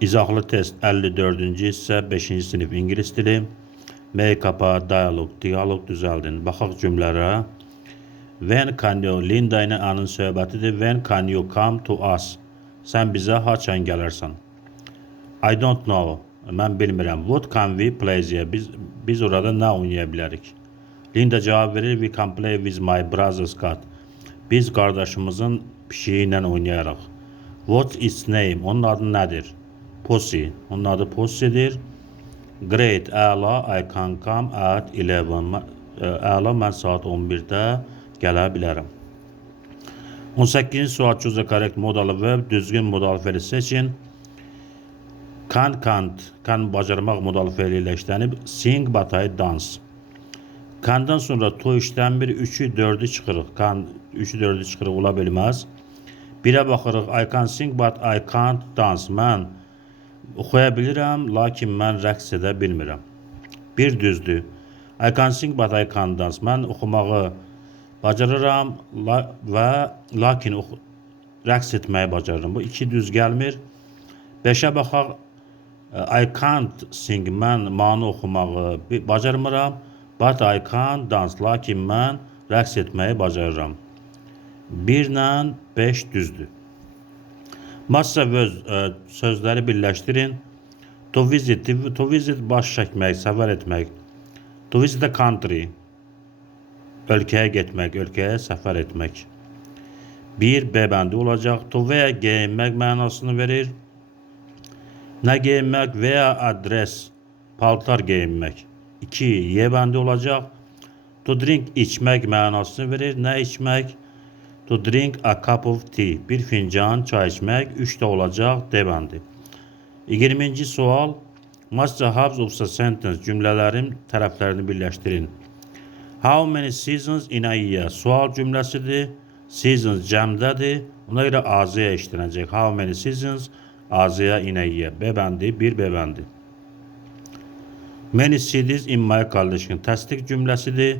İzahlı test 54-cü hissə 5-ci sinif ingilis dili. Make-up'a diyalog düzəldin. Baxaq cümlələrə. When can you, Linda ilə Anın söhbətidir. When can you come to us? Sən bizə haçan gələrsən? I don't know. Mən bilmirəm. What can we play here? Biz orada nə oynaya bilərik? Linda cavab verir. We can play with my brother's cat. Biz qardaşımızın pişiyi ilə oynayarıq. What's its name? Onun adı nədir? Pussy. Onun adı Pussy'dir. Great. Əla. I can come at 11. Əla. Mən saat 11-də gələ bilərəm. 18-ci sual choose a correct modalı verb. Düzgün modalı feili seçin. Can bacarmaq modalı feili ilə işlənib. Sing, batay, dance. Can'dan sonra to işlənmir. 3'ü 4'ü çıxırıq. Can 3'ü 4'ü çıxırıq ola bilməz. 1'ə baxırıq. I can sing but I can't dance. Mən oxuya bilirəm, lakin mən rəqs edə bilmirəm. Bir düzdür. I can sing but I can't dance. Mən oxumağı bacarıram və lakin rəqs etməyi bacarıram. Bu 2 düz gəlmir. 5'ə baxaq. I can't sing. Mən mahnı oxumağı bacarmıram. But I can't dance. Lakin mən rəqs etməyi bacarıram. 1 ilə 5 düzdür. Massa sözləri birləşdirin. To visit baş çəkmək, səfər etmək. To visit a country. Ölkəyə getmək, ölkəyə səfər etmək. 1 B bəndi olacaq. To wear geyinmək mənasını verir. Nə geyinmək veya adres, paltar geyinmək. 2 Y bəndi olacaq. To drink içmək mənasını verir. Nə içmək? To drink a cup of tea. Bir fincan çay içmək. 3 də olacaq D bəndi. 20-ci sual. Match the halves of the sentence. Cümlələrin tərəflərini birləşdirin. How many seasons in a year? Sual cümləsidir. Seasons cəmdədir. Ona görə azıya işlənəcək. How many seasons? Azıya in a year. B bəndi, 1 B bəndi. Many CDs in my collection. Təsdiq cümləsidir.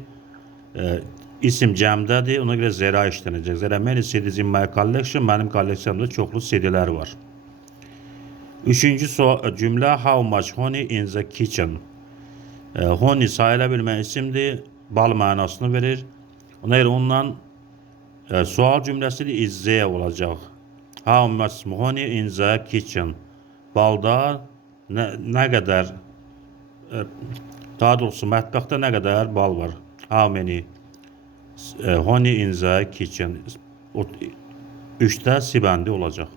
İsim cəmdədir. Ona görə zəra işlənəcək. Zəra many CDs in my collection. Mənim kolleksiyamda çoxlu CD'lər var. 3-cü cümlə how much honey in the kitchen. Honey sayıla bilmə isimdir. Bal mənasını verir. Ona görə ondan sual cümləsidir. Is there olacaq. How much honey in the kitchen. Balda nə qədər, daha doğrusu mətbəxdə nə qədər bal var. How many honey in the kitchen. 3'də C bəndi olacaq.